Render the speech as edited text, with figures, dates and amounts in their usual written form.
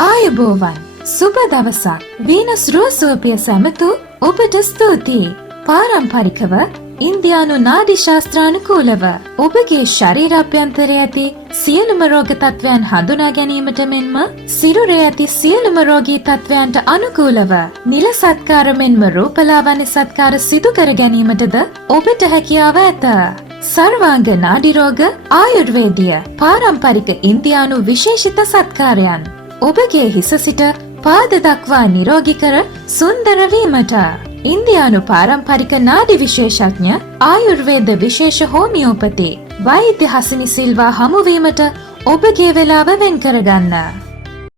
ආයුබෝවන් සුබ දවසක් වීනස් රුවසෝපිය සැමතු ඔබට ස්තුතියි. පාරම්පරිකව ඉන්දියානු නාඩි ශාස්ත්‍රානුකූලව ඔබගේ ශරීරාභ්‍යන්තරයේ ඇති සියලුම රෝග තත්ත්වයන් හඳුනා ගැනීමට මෙන්ම සිරුරේ ඇති සියලුම රෝගී තත්ත්වයන්ට අනුකූලව නිල සත්කාර මෙන්ම රූපලාවන්‍ය සත්කාර සිදු කර ගැනීමටද ඔබට හැකියාව ඇත. සර්වාංග නාඩි රෝග ආයුර්වේදීය පාරම්පරික ඉන්දියානු විශේෂිත සත්කාරයන් ඔබගේ හිස සිට පාද දක්වා නිරෝගී කර සුන්දර වීමට ඉන්දියානු පාරම්පරික නාඩි විශේෂඥ ආයුර්වේද විශේෂ හෝමියෝපති වෛද්‍ය හසිනි සිල්වා හමුවීමට ඔබගේ වේලාව වෙන් කරගන්න.